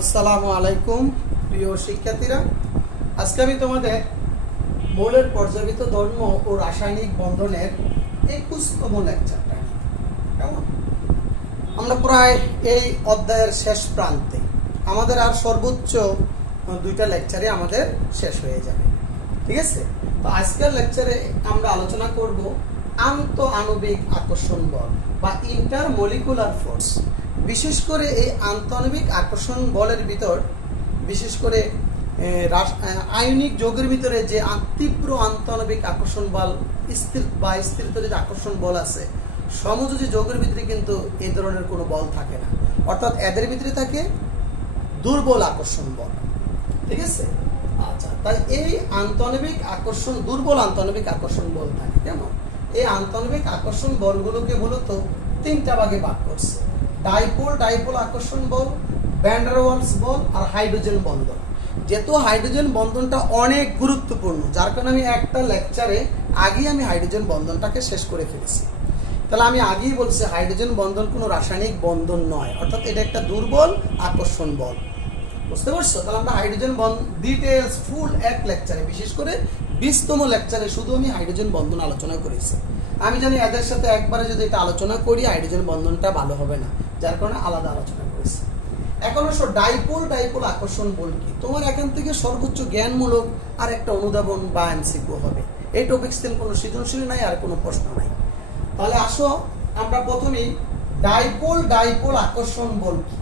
আসসালামু আলাইকুম প্রিয় শিক্ষার্থীরা, আজকে আমি তোমাদের মৌলের পর্যাবৃত্ত ধর্ম ও রাসায়নিক বন্ধনের 21তম লেকচারটা কেমন। আমরা প্রায় এই অধ্যায়ের শেষ প্রান্তে, আমাদের আর সর্বোচ্চ 2টা লেকচারে আমাদের শেষ হয়ে যাবে, ঠিক আছে। তো আজকের লেকচারে আমরা আলোচনা করব আন্ত আণবিক আকর্ষণ বল বা ইন্টারমলিকুলার ফোর্স। বিশেষ করে এই আন্তঃআণবিক আকর্ষণ বলের ভিতর, বিশেষ করে আয়নিক যৌগের ভিতরে যে তীব্র আন্তঃআণবিক আকর্ষণ বল স্থির বা স্থিরতর যে আকর্ষণ বল আছে, সমযোজী যৌগের ভিতরে কিন্তু এই ধরনের কোনো বল থাকে না, অর্থাৎ এদের ভিতরে থাকে দুর্বল আকর্ষণ বল, ঠিক আছে। আচ্ছা, তাই এই আন্তঃআণবিক আকর্ষণ, দুর্বল আন্তঃআণবিক আকর্ষণ বল থাকে কেমন। এই আন্তঃআণবিক আকর্ষণ বলগুলোকে মূলত 3টা ভাগে ভাগ করছে: ডাইপোল ডাইপোল আকর্ষণ বল, ভ্যান ডার ওয়ালস বল আর হাইড্রোজেন বন্ধন। যেহেতু হাইড্রোজেন বন্ধনটা অনেক গুরুত্বপূর্ণ, যার কারণে আমি একটা লেকচারে আগেই আমি হাইড্রোজেন বন্ধনটাকে শেষ করে ফেলেছি। তাহলে আমি আগেই বলছি হাইড্রোজেন বন্ধন কোনো রাসায়নিক বন্ধন নয়, অর্থাৎ এটা একটা দুর্বল আকর্ষণ বল, বুঝতে পারছো। তাহলে আমরা হাইড্রোজেন ডিটেলস ফুল এক লেকচারে, বিশেষ করে 20তম লেকচারে শুধু আমি হাইড্রোজেন বন্ধন আলোচনা করেছি। আমি জানি এদের সাথে একবারে যদি এটা আলোচনা করি হাইড্রোজেন বন্ধনটা ভালো হবে না, যার কারণে আলাদা আলোচনা করেছি। এখন আসো ডাইপোল ডাইপোল আকর্ষণ বল কি। তোমার এখান থেকে সর্বোচ্চ জ্ঞানমূলক আর একটা অনুধাবন বা এমসিকিউ হবে। এই টপিক থেকে কোনো সৃজনশীল নাই আর কোনো প্রশ্ন নাই। তাহলে আসো আমরা প্রথমেই ডাইপোল ডাইপোল আকর্ষণ বল কি,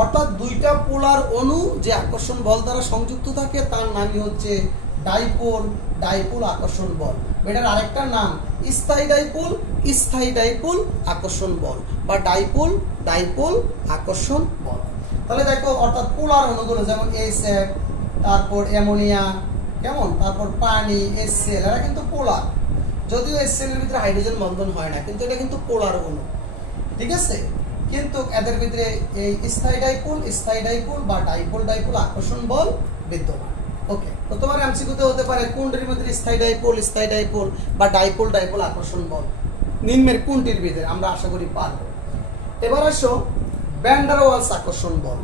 অর্থাৎ 2টা পোলার অণু যে আকর্ষণ বল দ্বারা সংযুক্ত থাকে তার নামই হচ্ছে ডাইপোল ডাইপোল আকর্ষণ বল। এটার আরেকটা নাম স্থায়ী ডাইপোল আকর্ষণ বল বা ডাইপোল ডাইপোল আকর্ষণ বল। তাহলে দেখো, অর্থাৎ পোলার অণুগুলো যেমন HF, তারপর অ্যামোনিয়া, কেমন, তারপর পানি, HCl, এরা কিন্তু পোলার। যদিও HCl এর ভিতরে হাইড্রোজেন বন্ধন হয় না, কিন্তু এটা কিন্তু পোলার অণু, ঠিক আছে। কিন্তু এদের ভিতরে এই স্থায়ী ডাইপোল বা ডাইপোল ডাইপোল আকর্ষণ বল বিদ্যমান। ওকে, তো তোমার এমসিকিউতে হতে পারে কোনটির ভিতরে স্থায়ী ডাইপোল বা ডাইপোল ডাইপোল আকর্ষণ বল নিম্নের কোনটির ভিতরে, আমরা আশা করি পারবো। এবার আসো ভ্যান ডার ওয়ালস আকর্ষণ বল।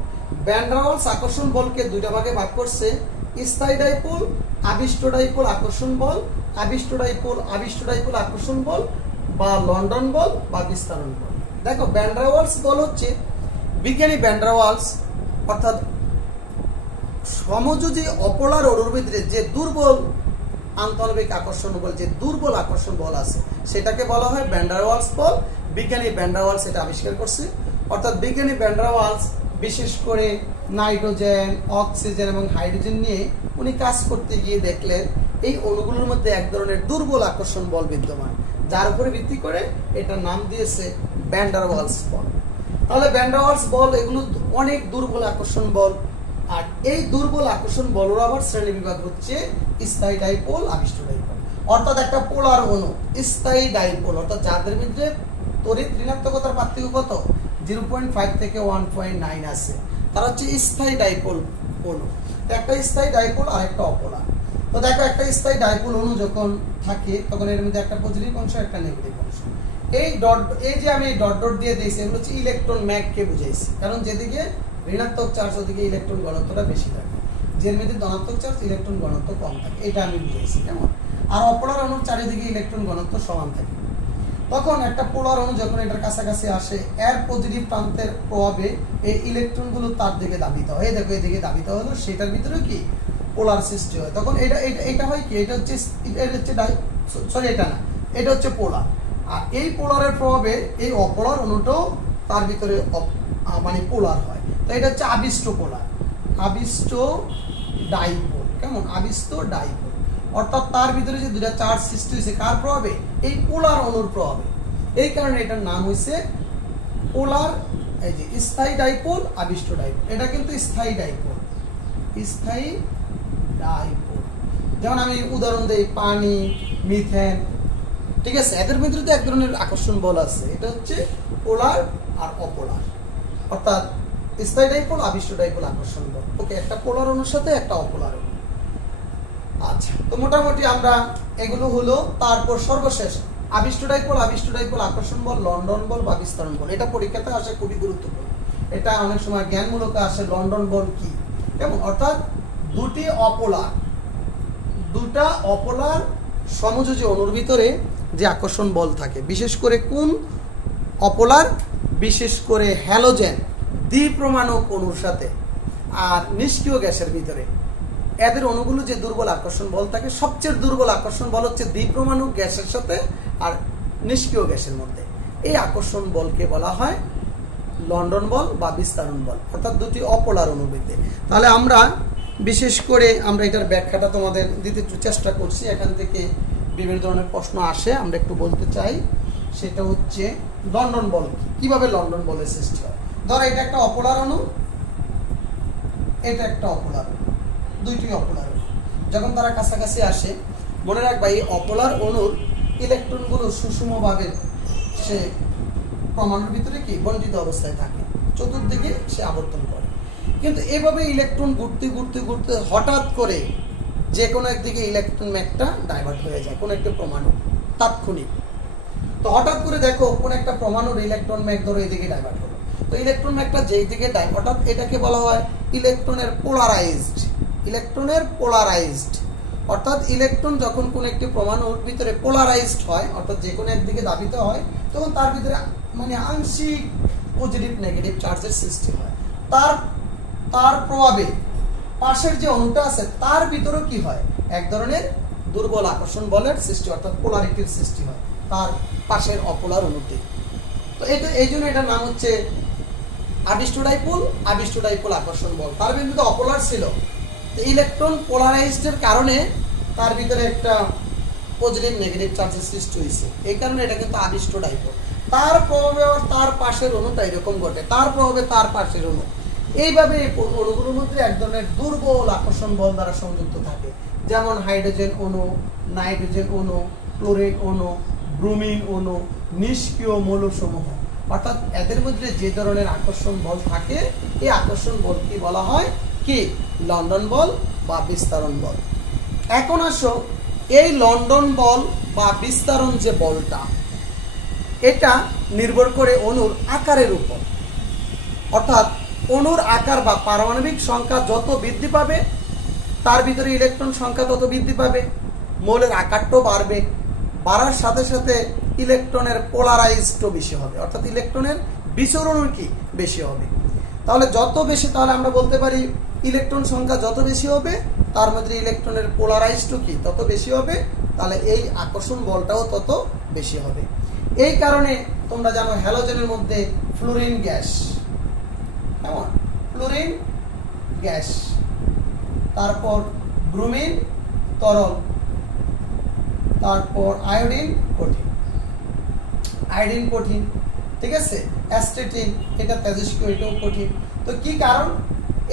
ভ্যান ডার ওয়ালস আকর্ষণ বলকে 2টা ভাগে ভাগ করছে: স্থায়ী ডাইপোল আবিষ্ট ডাইপোল আকর্ষণ বল, আবিষ্ট ডাইপোল আকর্ষণ বল বা লন্ডন বল বা বিস্তারণ বল। দেখো, ভ্যান ডার ওয়ালস বল হচ্ছে বিজ্ঞানী ভ্যান ডার ওয়ালস, অর্থাৎ সমযোজী অপোলার অণুর ভিতরে যে দুর্বল আন্তঃআণবিক আকর্ষণ বল, যে দুর্বল আকর্ষণ বল আছে, সেটাকে বলা হয় ভ্যান ডার ওয়ালস বল। বিজ্ঞানী ভ্যান ডার ওয়ালস এটা আবিষ্কার করছে। অর্থাৎ বিজ্ঞানী ভ্যান ডার ওয়ালস বিশেষ করে নাইট্রোজেন, অক্সিজেন এবং হাইড্রোজেন নিয়ে উনি কাজ করতে গিয়ে দেখলেন এই অণুগুলোর মধ্যে এক ধরনের দুর্বল আকর্ষণ বল বিদ্যমান, যার উপরে ভিত্তি করে এটার নাম দিয়েছে ভ্যান ডার ওয়ালস বল। তাহলে ভ্যান ডার ওয়ালস বল এগুলো অনেক দুর্বল আকর্ষণ বল। আর এই দুর্বল আকর্ষণ বলের আবার শ্রেণী বিভাগ হচ্ছে স্থায়ী ডাইপোল, আবিষ্ট ডাইপোল। অর্থাৎ একটা পোলার অণু স্থায়ী ডাইপোল, অর্থাৎ যাদের মধ্যে তড়িৎ ঋণাত্মকতার পার্থক্য কত 0.5 থেকে 1.9 আছে, তারা হচ্ছে স্থায়ী ডাইপোল অণু। একটা স্থায়ী ডাইপোল আর একটা অপোলার। তো দেখো, একটা স্থায়ী ডাইপোল অণু যখন থাকে তখন এর মধ্যে একটা পজিটিভ অংশ একটা নেগেটিভ অংশ। এই যে আমি ডট ডট দিয়ে দিয়েছি, এগুলো হচ্ছে ইলেকট্রন ম্যাগকে বুঝাইছি, কারণ যেদিকে ঋণাত্মক চার্জ ওদিকে ইলেকট্রন ঘনত্বটা বেশি থাকে, যের মধ্যে ধনাত্মক চার্জ ইলেকট্রন ঘনত্ব কম থাকে, এটা আমি বুঝাইছি কেমন। আর অপোলার অণুর চারিদিকে ইলেকট্রন ঘনত্ব সমান থাকে। তখন একটা পোলার অণু যখন এটার কাছাকাছি আসে, এর পজিটিভ প্রান্তের প্রভাবে এই ইলেকট্রনগুলো তার দিকে দাবিত হয়। এই দেখো, এদিকে দাবিত হলো, সেটার ভিতরে কি পোলার সৃষ্টি হয়। তখন এটা হয় কি, এটা হচ্ছে এটা না, এটা হচ্ছে পোলার। আর এই পোলারের প্রভাবে এই অপোলার অণুটাও তার ভিতরে মানে পোলার হয়। তো এটা হচ্ছে আবিষ্ট পোলার, আবিষ্ট ডাইপোল, কেমন, আবিষ্ট ডাইপোল। অর্থাৎ তার ভিতরে যে 2টা চার্জ সৃষ্টি হয়েছে কার প্রভাবে, এই পোলার অণুর প্রভাবে। এই কারণে এটার নাম হয়েছে পোলার, এই যে স্থায়ী ডাইপোল, আবিষ্ট ডাইপোল। এটা কিন্তু স্থায়ী ডাইপোল, স্থায়ী ডাইপোল। যেমন আমি উদাহরণ দেই, পানি, মিথেন, ঠিক আছে, এদের ভিতরে তো এক ধরনের আকর্ষণ বল আছে, এটা হচ্ছে পোলার আর অপোলার, অর্থাৎ স্থায়ী ডাইপোল, আবিষ্ট ডাইপোল আকর্ষণ বল। ওকে, একটা পোলার অণুর সাথে একটা অপোলার অণু। আচ্ছা, তো মোটামুটি আমরা এগুলো হলো। তারপর সর্বশেষ আবিষ্ট ডাইপোল আকর্ষণ বল, লন্ডন বল বা বিস্তারণ বল। এটা পরীক্ষাতে আসে, খুবই গুরুত্বপূর্ণ। এটা অনেক সময় জ্ঞানমূলক আসে, লন্ডন বল কি, কেমন? অর্থাৎ দুটা অপোলার সমযোজী অণুর ভিতরে যে আকর্ষণ বল থাকে, বিশেষ করে কোন অপোলার, বিশেষ করে হ্যালোজেন দ্বিপ্রমাণক অণুর সাথে আর নিষ্ক্রিয় গ্যাসের ভিতরে এদের অণুগুলো যে দুর্বল আকর্ষণ বল থাকে, সবচেয়ে দুর্বল আকর্ষণ বল হচ্ছে দ্বিপ্রমাণক গ্যাসের সাথে আর নিষ্ক্রিয় গ্যাসের মধ্যে। এই আকর্ষণ বলকে বলা হয় লন্ডন বল বা বিস্তারণ বল, অর্থাৎ দুটি অপোলার অণুর মধ্যে। তাহলে আমরা বিশেষ করে আমরা এটার ব্যাখ্যাটা তোমাদের দিতে একটু চেষ্টা করছি, এখান থেকে বিভিন্ন ধরনের প্রশ্ন আসে, আমরা একটু বলতে চাই। সেটা হচ্ছে লন্ডন বল কিভাবে লন্ডন বলের সৃষ্টি হয়। ধরো এটা একটা অপোলার অণু, এটা একটা অপোলার অণু, দুইটি অপোলার অণু। যখন তারা কাছাকাছি আসে, মনে রাখবা এই অপোলার অণুর ইলেকট্রনগুলো সুষমভাবে সে পরমাণুর ভিতরে কি বন্টিত অবস্থায় থাকে, চতুর্দিকে সে আবর্তন করে। কিন্তু এভাবে ইলেকট্রন ঘুরতে ঘুরতে ঘুরতে হঠাৎ করে যে কোনো একদিকে ইলেকট্রন ম্যাগটা ডাইভার্ট হয়ে যায়, কোন একটা পরমাণু তাৎক্ষণিক। তো হঠাৎ করে দেখো কোন একটা পরমাণুর ইলেকট্রন ম্যাগ ধরো এদিকে ডাইভার্ট হলো, তো ইলেকট্রন ম্যাগটা যেই দিকে অর্থাৎ এটাকে বলা হয় ইলেকট্রনের পোলারাইজড। অর্থাৎ ইলেকট্রন যখন কোন একটি পরমাণুর ভিতরে পোলারাইজড হয়, অর্থাৎ যে কোনো একদিকে ধাবিত হয়, তখন তার ভিতরে মানে আংশিক পজিটিভ নেগেটিভ চার্জের সৃষ্টি হয়। তার প্রভাবে পাশের যে অণুটা আছে তার ভিতরে কি হয়, এক ধরনের দুর্বল আকর্ষণ বলের সৃষ্টি, অর্থাৎ পোলারিটির সৃষ্টি হয় তার পাশের অপোলার অণুতে। তো এটা এই জন্য এটার নাম হচ্ছে আবিষ্ট ডাইপোল আকর্ষণ বল। তার ভিতরে অপোলার ছিল, তো ইলেকট্রন পোলারাইজডের কারণে তার ভিতরে একটা পজিটিভ নেগেটিভ চার্জের সৃষ্টি হয়েছে, এই কারণে এটা কিন্তু আবিষ্ট ডাইপোল। তার প্রভাবে তার পাশের অণুটা এরকম ঘটে, তার প্রভাবে তার পাশের অণু, এইভাবে অণুগুলোর মধ্যে এক ধরনের দুর্বল আকর্ষণ বল দ্বারা সংযুক্ত থাকে। যেমন হাইড্রোজেন অণু, নাইট্রোজেন অণু, ক্লোরিন অণু, ব্রোমিন অণু, নিষ্ক্রিয় মৌলসমূহ, অর্থাৎ এদের মধ্যে যে ধরনের আকর্ষণ বল থাকে, এই আকর্ষণ বলকে বলা হয় কি লন্ডন বল বা বিস্তারণ বল। এখন আসো এই লন্ডন বল বা বিস্তারণ যে বলটা, এটা নির্ভর করে অণুর আকারের উপর। অর্থাৎ অণুর আকার বা পারমাণবিক সংখ্যা যত বৃদ্ধি পাবে, তার ভিতরে ইলেকট্রন সংখ্যা তত বৃদ্ধি পাবে, মৌলের আকারটাও বাড়বে, বাড়ার সাথে সাথে ইলেকট্রনের পোলারাইজডও বেশি হবে, অর্থাৎ ইলেকট্রনের বিচরণও কি বেশি হবে। তাহলে যত বেশি, তাহলে আমরা বলতে পারি ইলেকট্রন সংখ্যা যত বেশি হবে, তার মধ্যে ইলেকট্রনের পোলারাইজডও কি তত বেশি হবে, তাহলে এই আকর্ষণ বলটাও তত বেশি হবে। এই কারণে তোমরা জানো হ্যালোজেনের মধ্যে ফ্লোরিন গ্যাস, কেমন ফ্লোরিন গ্যাস, তারপর ব্রোমিন তরল, তারপর আয়োডিন কঠিন, ঠিক আছে, অ্যাস্টেটিন এটা তেজস্ক্রিয়, এটাও কঠিন। তো কি কারণ,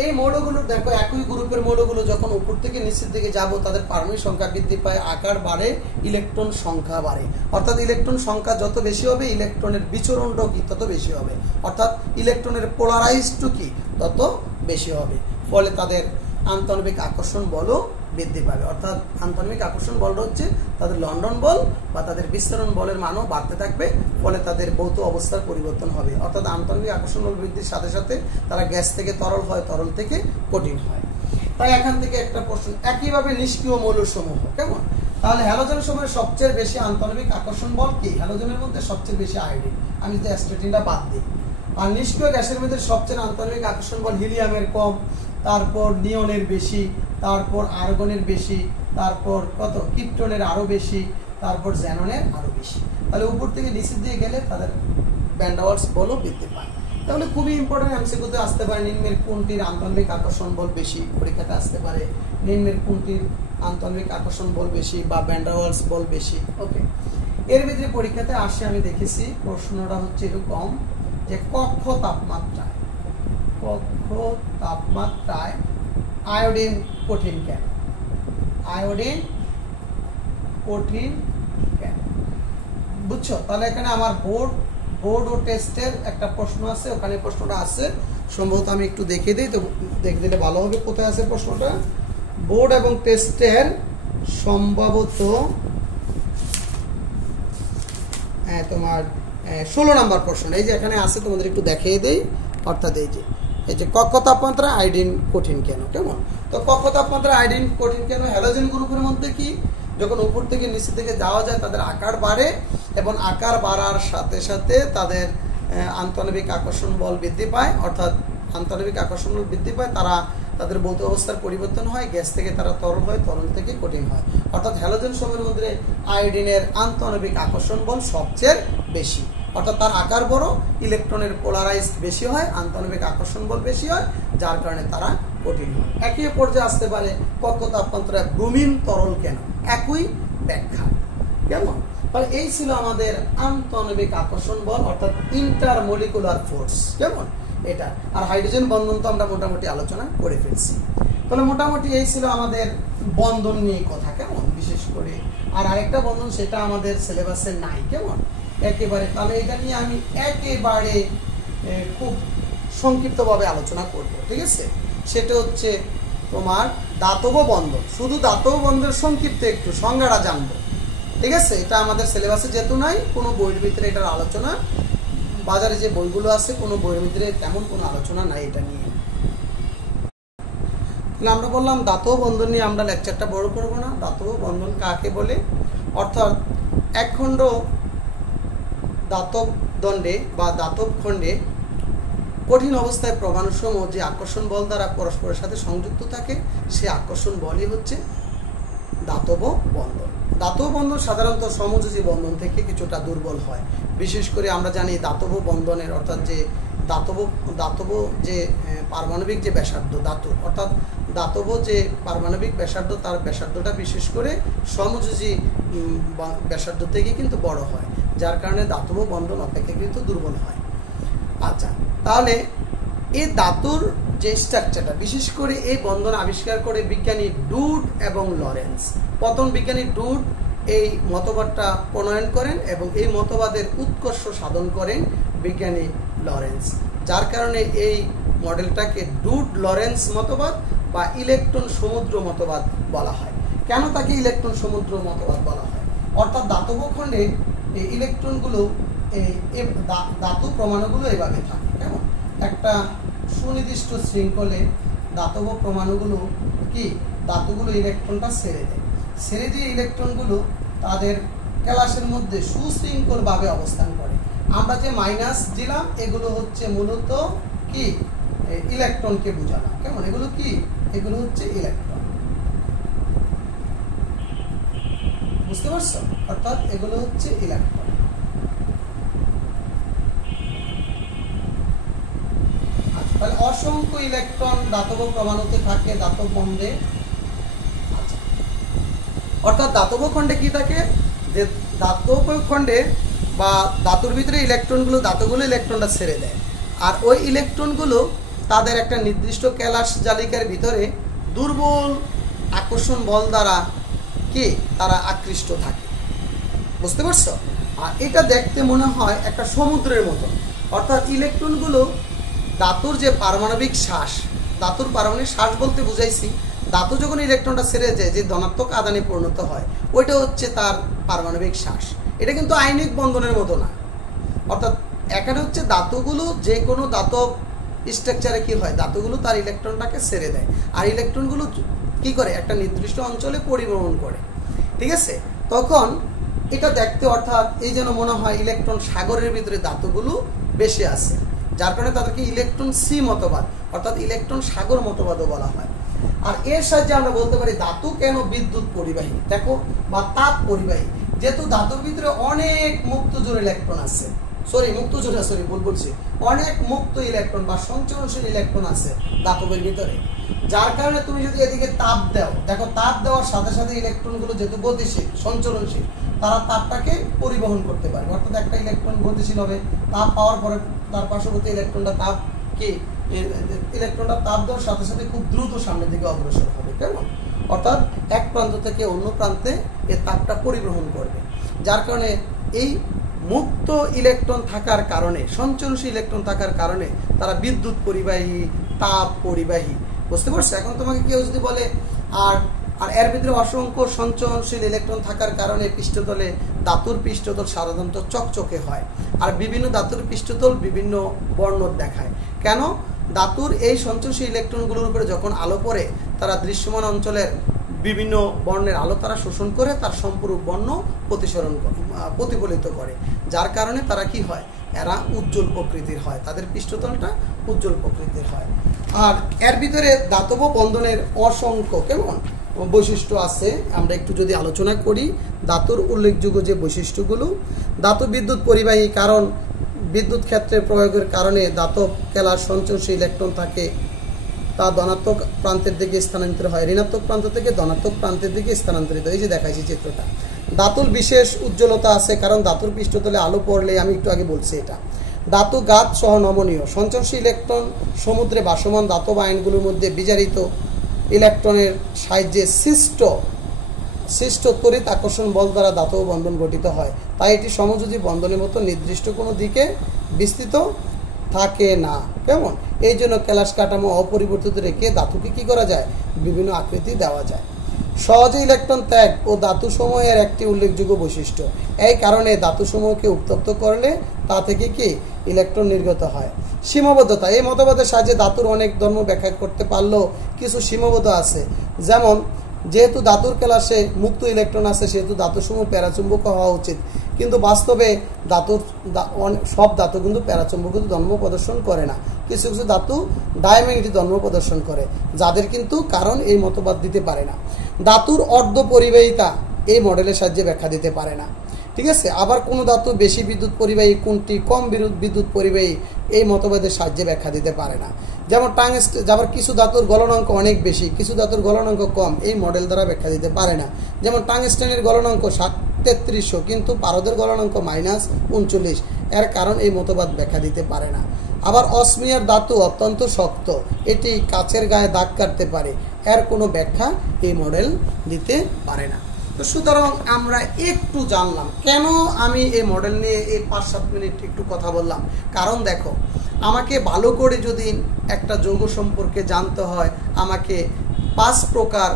এই মৌলগুলো দেখো একই গ্রুপের মৌলগুলো যখন উপর থেকে নিচের দিকে যাব, তাদের পারমাণবিক সংখ্যা বৃদ্ধি পায়, আকার বাড়ে, ইলেকট্রন সংখ্যা বাড়ে। অর্থাৎ ইলেকট্রন সংখ্যা যত বেশি হবে, ইলেকট্রনের বিচরণটাও কি তত বেশি হবে, অর্থাৎ ইলেকট্রনের পোলারাইজডও কি তত বেশি হবে। ফলে তাদের আন্তঃনবিক আকর্ষণ বলও বৃদ্ধি পাবে। অর্থাৎ আন্তঃনবিক আকর্ষণ বলটা হচ্ছে তাদের লন্ডন বল বা তাদের বিস্তারণ বলের মানও বাড়তে থাকবে, ফলে তাদের ভৌত অবস্থার পরিবর্তন হবে। অর্থাৎ আন্তঃনবিক আকর্ষণ বল বৃদ্ধির সাথে সাথে তারা গ্যাস থেকে তরল হয়, তরল থেকে কঠিন হয়। তাই এখান থেকে একটা প্রশ্ন, একইভাবে নিষ্ক্রিয় মৌলসমূহ, কেমন, তাহলে হ্যালোজেন সময়ের সবচেয়ে বেশি আন্তঃনবিক আকর্ষণ বল কি, হ্যালোজেনের মধ্যে সবচেয়ে বেশি আয়োডিন, আমি যদি অ্যাস্টেটিনটা বাদ দিই। আর নিষ্ক্রিয় গ্যাসের মধ্যে সবচেয়ে আন্তঃনবিক আকর্ষণ বল হিলিয়ামের কম, তারপর নিয়নের বেশি, তারপর আর্গনের বেশি, তারপর কত ক্রিপ্টনের আরো বেশি, তারপর জ্যাননের আরো বেশি। তাহলে উপর থেকে নিচের দিকে গেলে তাদের ভ্যান ডার ওয়ালস বলও বৃদ্ধি পায়। তাহলে খুবই ইম্পর্টেন্ট এমসিকিউতে আসতে পারে, নিম্নের কোনটির আন্তঃনবিক আকর্ষণ বল বেশি, পরীক্ষাতে আসতে পারে নিম্নের কোনটির আন্তঃনবিক আকর্ষণ বল বেশি বা ভ্যান ডার ওয়ালস বল বেশি। ওকে, এর ভিতরে পরীক্ষাতে আসে, আমি দেখেছি প্রশ্নটা হচ্ছে এরকম যে কক্ষ তাপমাত্রায় আয়োডিন কঠিন কেন, বুঝছো? তাহলে এখানে আমার বোর্ড ও টেস্টের একটা প্রশ্ন আছে, ওখানে প্রশ্নটা আছে সম্ভবত, আমি একটু দেখে দিই, তো দেখে দিলে ভালো হবে। কোথায় আছে প্রশ্নটা? বোর্ড এবং টেস্টের সম্ভবত তোমার 16 নম্বর প্রশ্ন, এই যে এখানে আছে, তোমাদের একটু দেখিয়ে দেই। অর্থাৎ এই যে কক্ষ তাপমাত্রা আয়োডিন কঠিন কেন, কেমন? তো কক্ষ তাপমাত্রা আয়োডিন কঠিন কেন? হ্যালোজেন গ্রুপের মধ্যে কি যখন উপর থেকে নিচের দিকে যাওয়া যায় তাদের আকার বাড়ে এবং আকার বাড়ার সাথে সাথে তাদের আন্তঃআণবিক আকর্ষণ বল বৃদ্ধি পায়, অর্থাৎ আন্তঃআণবিক আকর্ষণ বল বৃদ্ধি পায়, তারা তাদের ভৌত অবস্থার পরিবর্তন হয়, গ্যাস থেকে তারা তরল হয়, তরল থেকে কঠিন হয়। অর্থাৎ হ্যালোজেন সমূহের মধ্যে আয়োডিনের আন্তঃআণবিক আকর্ষণ বল সবচেয়ে বেশি, অর্থাৎ তার আকার বড়, ইলেকট্রনের পোলারাইজ বেশি হয়, আন্তঃআণবিক আকর্ষণ বল বেশি হয়, যার কারণে তারা কঠিন হয়। একই পর্যায়ে আসতে পারে কক্ষ তাপমাত্রায় ব্রোমিন তরল কেন, একই ব্যাখ্যা, কেমন? তাহলে এই ছিল আমাদের আন্তঃআণবিক আকর্ষণ বল অর্থাৎ ইন্টারমলিকুলার ফোর্স, কেমন এটা। আর হাইড্রোজেন বন্ধন তো আমরা মোটামুটি আলোচনা করে ফেলছি। তাহলে মোটামুটি এই ছিল আমাদের বন্ধন নিয়ে কথা, কেমন, বিশেষ করে। আর আরেকটা বন্ধন সেটা আমাদের সিলেবাসে নাই, কেমন, একেবারে। তাহলে এটা নিয়ে আমি একেবারে খুব সংক্ষিপ্তভাবে আলোচনা করব, ঠিক আছে। সেটা হচ্ছে তোমার দাতব বন্ধন, শুধু দাতব বন্ধনের সংক্ষিপ্ত একটু সংজ্ঞাটা জানবো, ঠিক আছে। এটা আমাদের সিলেবাসে যেহেতু নাই, কোনো বইয়ের ভিতরে এটার আলোচনা, বাজারে যে বইগুলো আছে কোনো বইয়ের ভিতরে তেমন কোনো আলোচনা নাই এটা নিয়ে। আমরা বললাম দাতব বন্ধন নিয়ে আমরা লেকচারটা বড় করবো না। দাতব বন্ধন কাকে বলে? অর্থাৎ একখণ্ড দাতব দণ্ডে বা দাতব খণ্ডে কঠিন অবস্থায় পরমাণুসমূহ যে আকর্ষণ বল দ্বারা পরস্পরের সাথে সংযুক্ত থাকে, সে আকর্ষণ বলই হচ্ছে দাতব বন্ধন। দাতব বন্ধন সাধারণত সমযোজী বন্ধন থেকে কিছুটা দুর্বল হয়। বিশেষ করে আমরা জানি দাতব বন্ধনের অর্থাৎ যে দাতব যে পারমাণবিক যে ব্যাসার্ধ ধাতু, অর্থাৎ দাতব যে পারমাণবিক ব্যাসার্ধ, তার ব্যাসার্ধটা বিশেষ করে সমযোজী ব্যাসার্ধ থেকে কিন্তু বড় হয়, যার কারণে দাতব বন্ধন অপেক্ষাকৃত দুর্বল হয়। আচ্ছা, তাহলে এই ধাতুর যে স্ট্রাকচারটা, বিশেষ করে এই বন্ধন আবিষ্কার করে বিজ্ঞানী ডুড এবং লরেন্স। প্রথম বিজ্ঞানী ডুড এই মতবাদটা প্রণয়ন করেন এবং এই মতবাদের উৎকর্ষ সাধন করেন বিজ্ঞানী লরেন্স, যার কারণে এই মডেলটাকে ডুড লরেন্স মতবাদ বা ইলেকট্রন সমুদ্র মতবাদ বলা হয়। কেন তাকে ইলেকট্রন সমুদ্র মতবাদ বলা হয়? অর্থাৎ দাতব খণ্ডে এই ইলেকট্রনগুলো, ধাতু প্রমাণুগুলো এভাবে থাকে, কেমন, একটা সুনির্দিষ্ট শৃঙ্খলে দাতব প্রমাণুগুলো কি, ধাতুগুলো ইলেকট্রনটা ছেড়ে দেয়, ছেড়ে দিয়ে ইলেকট্রনগুলো তাদের ক্যালাসের মধ্যে সুশৃঙ্খলভাবে অবস্থান করে। আমরা যে মাইনাস দিলাম এগুলো হচ্ছে মূলত কি, ইলেকট্রনকে বোঝানো, কেমন, এগুলো কি, এগুলো হচ্ছে ইলেকট্রন, বুঝতে পারছো? অর্থাৎ এগুলো হচ্ছে ইলেকট্রন। আচ্ছা, তাহলে অসংখ্য ইলেকট্রন দাতব প্রমাণুতে থাকে দাতব বন্ধে। আচ্ছা, অর্থাৎ দাতব খণ্ডে কি থাকে, যে দাতব খণ্ডে বা ধাতুর ভিতরে ইলেকট্রনগুলো, ধাতুগুলো ইলেকট্রনটা ছেড়ে দেয়, আর ওই ইলেকট্রনগুলো তাদের একটা নির্দিষ্ট ক্যালাস জালিকার ভিতরে দুর্বল আকর্ষণ বল দ্বারা কি তারা আকৃষ্ট থাকে, বুঝতে পারছো? আর এটা দেখতে মনে হয় একটা সমুদ্রের মতো। অর্থাৎ ইলেকট্রনগুলো ধাতুর যে পারমাণবিক শ্বাস, ধাতুর পারমাণবিক শ্বাস বলতে বুঝাইছি, ধাতু যখন ইলেকট্রনটা ছেড়ে যায় যে ধনাত্মক আদানে পরিণত হয়, ওইটা হচ্ছে তার পারমাণবিক শ্বাস। এটা কিন্তু আয়নিক বন্ধনের মতো না। অর্থাৎ এখানে হচ্ছে ধাতুগুলো যে কোনো ধাতব স্ট্রাকচারে কি হয়, ধাতুগুলো তার ইলেকট্রনটাকে ছেড়ে দেয়, আর ইলেকট্রনগুলো কি করে, একটা নির্দিষ্ট অঞ্চলে পরিভ্রমণ করে, ঠিক আছে। তখন এটা দেখতে, অর্থাৎ এই যেন মনে হয় ইলেকট্রন সাগরের ভিতরে ধাতুগুলো বেশি আছে, যার কারণে তাদেরকে ইলেকট্রন সি মতবাদ অর্থাৎ ইলেকট্রন সাগর মতবাদও বলা হয়। আর এর সাহায্যে আমরা বলতে পারি ধাতু কেন বিদ্যুৎ পরিবাহী, দেখো, বা তাপ পরিবাহী। যেহেতু ধাতুর ভিতরে অনেক মুক্ত জোড় ইলেকট্রন আছে, অনেক মুক্ত ইলেকট্রন বা সঞ্চরণশীল ইলেকট্রন আছে ধাতবের ভিতরে, যার কারণে তুমি যদি এদিকে তাপ দাও, দেখো তাপ দেওয়ার সাথে সাথে ইলেকট্রনগুলো যেহেতু গতিশীল সঞ্চরণশীল, তারা তাপটাকে পরিবহন করতে পারে। অর্থাৎ একটা ইলেকট্রন গতিশীল হবে, তাপ পাওয়ার পরে তার পার্শ্ববর্তী ইলেকট্রনটা তাপ কি, ইলেকট্রনটা তাপ দেওয়ার সাথে সাথে খুব দ্রুত সামনের দিকে অগ্রসর হবে, কেমন, অর্থাৎ এক প্রান্ত থেকে অন্য প্রান্তে এই তাপটা পরিবহন করবে। যার কারণে এই মুক্ত ইলেকট্রন থাকার কারণে, সঞ্চরণশীল ইলেকট্রন থাকার কারণে তারা বিদ্যুৎ পরিবাহী, তাপ পরিবাহী, বুঝতে পারছো? এখন তোমাকে কেউ যদি বলে আর এর ভিতরে অসংখ্য সঞ্চরণশীল ইলেকট্রন থাকার কারণে পৃষ্ঠতলে, ধাতুর পৃষ্ঠতল সাধারণত চকচকে হয়, আর বিভিন্ন ধাতুর পৃষ্ঠতল বিভিন্ন বর্ণ দেখায়, কেন? ধাতুর এই সঞ্চয়শীল ইলেকট্রনগুলোর উপরে যখন আলো পড়ে তারা দৃশ্যমান অঞ্চলের বিভিন্ন বর্ণের আলো তারা শোষণ করে তার সম্পূরক বর্ণ প্রতিফলিত করে, যার কারণে তারা কি হয়, এরা উজ্জ্বল প্রকৃতির হয়, তাদের পৃষ্ঠতলটা উজ্জ্বল প্রকৃতির হয়। আর এর ভিতরে ধাতব বন্ধনের অসংখ্য কেমন বৈশিষ্ট্য আছে, আমরা একটু যদি আলোচনা করি। ধাতুর উল্লেখযোগ্য যে বৈশিষ্ট্যগুলো, ধাতু বিদ্যুৎ পরিবাহী, কারণ বিদ্যুৎ ক্ষেত্রের প্রয়োগের কারণে ধাতব কেলার সঞ্চয়শীল ইলেকট্রন থাকে, তা ধনাত্মক প্রান্তের দিকে স্থানান্তরিত হয়, ঋণাত্মক প্রান্ত থেকে ধনাত্মক প্রান্তের দিকে স্থানান্তরিত। এই যে দেখাইছি চিত্রটা। ধাতুর বিশেষ উজ্জ্বলতা আছে, কারণ ধাতুর পৃষ্ঠতলে আলো পড়লে, আমি একটু আগে বলছি এটা, ধাতু গাত সহ নমনীয়। সঞ্চয়শীল ইলেকট্রন সমুদ্রে ভাসমান ধাতব আয়নগুলোর মধ্যে বিজারিত ইলেকট্রনের সাহায্যে সৃষ্ট তড়িৎ আকর্ষণ বল দ্বারা ধাতব বন্ধন গঠিত হয়, তাই এটি সমযোজী বন্ধনের মতো নির্দিষ্ট কোনো দিকে বিস্তৃত থাকে না। কেমন? এই জন্য কেলাস কাঠামো অপরিবর্তিত রেখে ধাতুকে কি করা যায়, বিভিন্ন আকৃতি দেওয়া যায়। সহজে ইলেকট্রন ত্যাগ ও ধাতুসমূহের একটি উল্লেখযোগ্য বৈশিষ্ট্য। এই কারণে ধাতুসমূহকে উত্তপ্ত করলে তা থেকে কি ইলেকট্রন নির্গত হয়। সীমাবদ্ধতা, এই মতবাদের সাহায্যে ধাতুর অনেক ধর্ম ব্যাখ্যা করতে পারলেও কিছু সীমাবদ্ধতা আছে, যেমন যেহেতু ধাতুর কেলাসে মুক্ত ইলেকট্রন আছে সেহেতু ধাতুসমূহ প্যারাচুম্বক হওয়া উচিত, কিন্তু বাস্তবে সব ধাতু কিন্তু প্যারাচুম্বকীয় ধর্ম প্রদর্শন করে না, কিছু কিছু ধাতু ডায়াম্যাগনেটিক ধর্ম প্রদর্শন করে, যাদের কিন্তু কারণ এই মতবাদ দিতে পারে না। ধাতুর অর্ধ পরিবাহিতা এই মডেলের সাহায্যে ব্যাখ্যা দিতে পারে না, ঠিক আছে। আবার কোনো ধাতু বেশি বিদ্যুৎ পরিবাহী, কোনটি কম বিদ্যুৎ পরিবাহী, এই মতবাদের সাহায্যে ব্যাখ্যা দিতে পারে না। যেমন আবার কিছু ধাতুর গলনাঙ্ক অনেক বেশি, কিছু ধাতুর গলনাঙ্ক কম, এই মডেল দ্বারা ব্যাখ্যা দিতে পারে না। যেমন টাংস্টেনের গলনাঙ্ক 3300, কিন্তু পারদের গলনাঙ্ক -39, এর কারণ এই মতবাদ ব্যাখ্যা দিতে পারে না। আবার অসমিয়ার ধাতু অত্যন্ত শক্ত, এটি কাচের গায়ে দাগ কাটতে পারে, এর কোনো ব্যাখ্যা এই মডেল দিতে পারে না। তো সুতরাং আমরা একটু জানলাম কেন আমি এই মডেল নিয়ে এই 5-7 মিনিট একটু কথা বললাম, কারণ দেখো আমাকে ভালো করে যদি একটা যৌগ সম্পর্কে জানতে হয়, আমাকে 5 প্রকার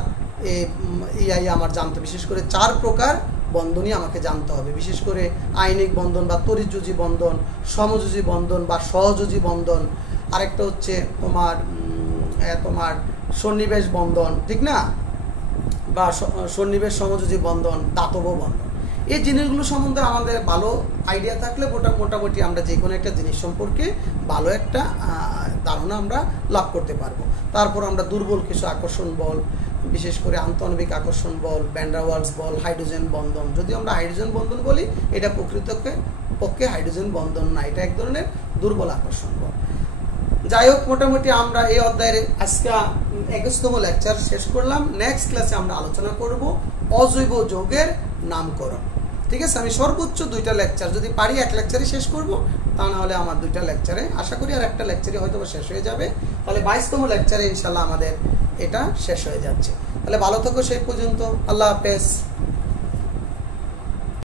আমার জানতে, বিশেষ করে 4 প্রকার বন্ধনই আমাকে জানতে হবে, বিশেষ করে আয়নিক বন্ধন বা তড়িৎযোজী বন্ধন, সমযোজী বন্ধন বা সহযোজী বন্ধন, আরেকটা হচ্ছে তোমার সন্নিবেশ বন্ধন, ঠিক না, বা সন্নিবেশ সমযোজী বন্ধন, দাতব বন্ধন। এই জিনিসগুলো সম্বন্ধে আমাদের ভালো আইডিয়া থাকলে মোটামুটি আমরা যে কোনো একটা জিনিস সম্পর্কে ভালো একটা ধারণা আমরা লাভ করতে পারবো। তারপর আমরা দুর্বল কিছু আকর্ষণ বল, বিশেষ করে আন্তঃআণবিক আকর্ষণ বল, ভ্যান ডার ওয়ালস বল, হাইড্রোজেন বন্ধন। যদি আমরা হাইড্রোজেন বন্ধন বলি, এটা প্রকৃতপক্ষে হাইড্রোজেন বন্ধন না, এটা এক ধরনের দুর্বল আকর্ষণ বল। যাই হোক, মোটামুটি আমরা এই অধ্যায়ের আজকে 21তম লেকচার শেষ করলাম। নেক্সট ক্লাসে আমরা আলোচনা করব অজৈব যৌগের নামকরণ, ঠিক আছে। আমি সর্বোচ্চ 2টা লেকচার যদি পারি 1 লেকচারে শেষ করব, তা না হলে আমার 2টা লেকচারে, আশা করি আর একটা লেকচারে হয়তো শেষ হয়ে যাবে, তাহলে 22তম লেকচারে ইনশাল্লাহ আমাদের এটা শেষ হয়ে যাচ্ছে। তাহলে ভালো থাকো সেই পর্যন্ত, আল্লাহ হাফেজ।